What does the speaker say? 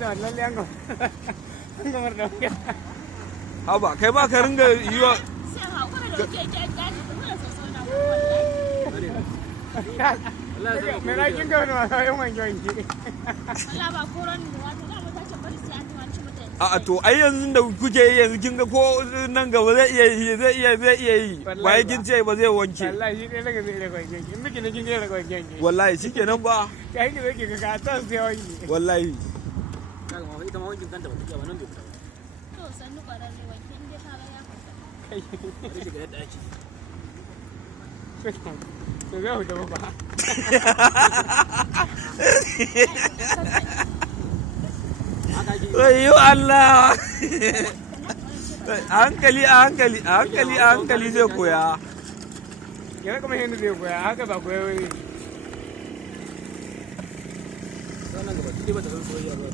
da lalle an gamar da wani haba kai ma ka ringa yi wa sai hakuri da kuke jajjaji da mura sosai na wallahi me na kin ga wani wasa yan wanke wanke Allah ba koran da wata za mu tace bari sai an ji wani mutane a to ai yanzu da kuke yi yanzu kin ga ko nan gaba zai iya yi waye kin ce ba zai wanke wallahi shi dai daga zai daga wanke in miki ne kin ga daga wanke wallahi shikenan ba kai ki zai ga ka ta sai wanke wallahi kaga ma ita ma wankin kanta ba take ba nan bai fita ba to sannu kwararre wanke in dai ka ga ya fita kai bari shiga yadda ake to zai huta ba wayo Allah hankali zai koya yana kuma yadda zai koya haka ba koya wani sannan gaba duk ba ta san soyayya ba